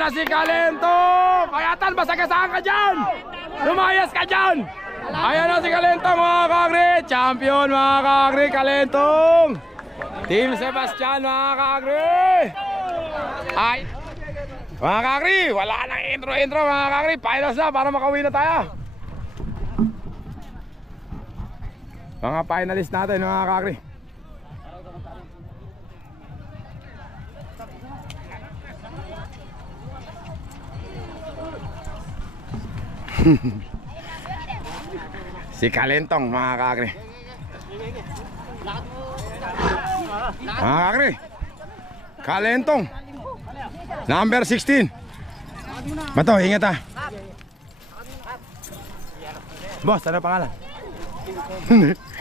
Ayan na si Kalento! Kayatan, masagasaan ka dyan! Lumayas ka dyan! Ayan na si Kalento mga kakri! Champion mga kakri, Kalentong! Team Sebastian mga kakri! Ay! Mga kakri, wala nang intro mga kakri! Finals na para makauwi na tayo! Mga finalist natin mga kakri! Si Kalentong mga kakri. Mga kakri, Kalentong number 16. Bato, ingat ha. Boss, ano pangalan?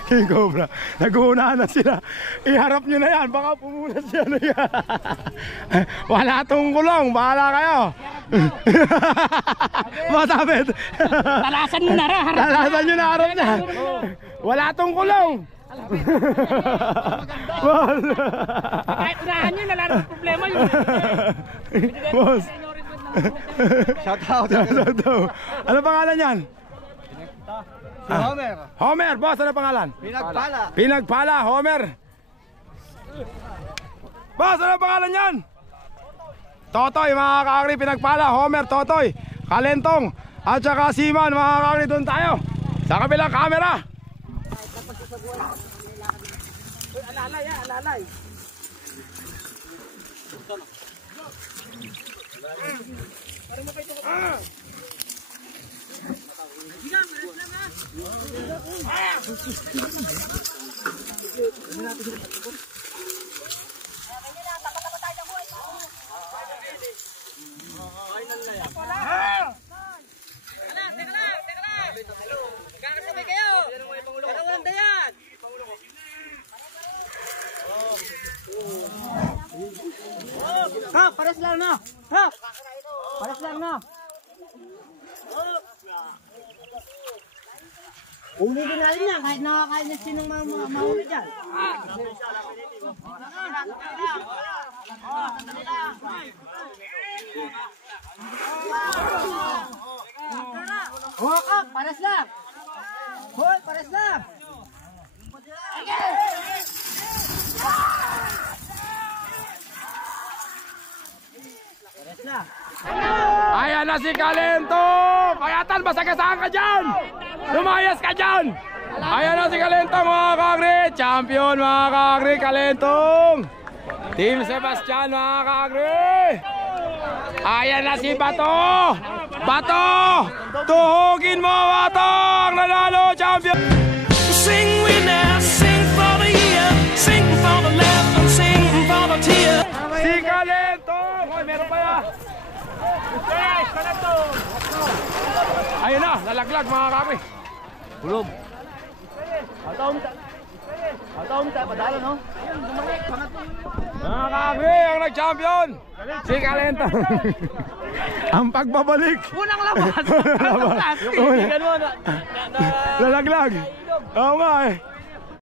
King Cobra. Nag-uunahan na sila. Iharap nyo na yan, baka pumunas siya na yan. Wala tong kulong, bahala kayo. Masabit. Talasan mo na ra, harap. Talasan nyo na harap niya. Wala tong kulong. Boss. Kahit unahan nyo, wala nang problema yun. Boss. Shout out. Ano pangalan yan? Si Homer. Homer, boss, ano pangalan? Pinagpala. Pinagpala, Homer. Boss, ano pangalan yan? Totoy, mga kakri, Pinagpala, Homer, Totoy, Kalentong, at saka Siman, mga kakri, doon tayo. Sa kabilang camera. Alalay, alalay. Kak, pares lang na. Kak. Pares lang na. Uli din natin yan kahit nakakain na sinong mahuli dyan. Oh, Kak, pares lang. Hoy, pares lang. Ayan na si Kalento! Kayatan, masagasaan ka dyan! Lumayas ka dyan! Ayan na si Kalento mga kakri! Champion mga kakri, Kalentong! Team Sebastian mga kakri! Ayan na si Bato! Bato! Tuhugin mo, Batong! Nanalo, champion! Sing with now, sing for the year, sing for the laugh and sing for the tear. Si Kalento! Hoy, meron pa yan! Ayun na, nalaglag mga kakri! Bulog. Ataon tayo, padala no? Mga kakri, ang nag-champion! Si Kalento! Ang pagbabalik! Unang labas. Nalaglag! Oo nga eh!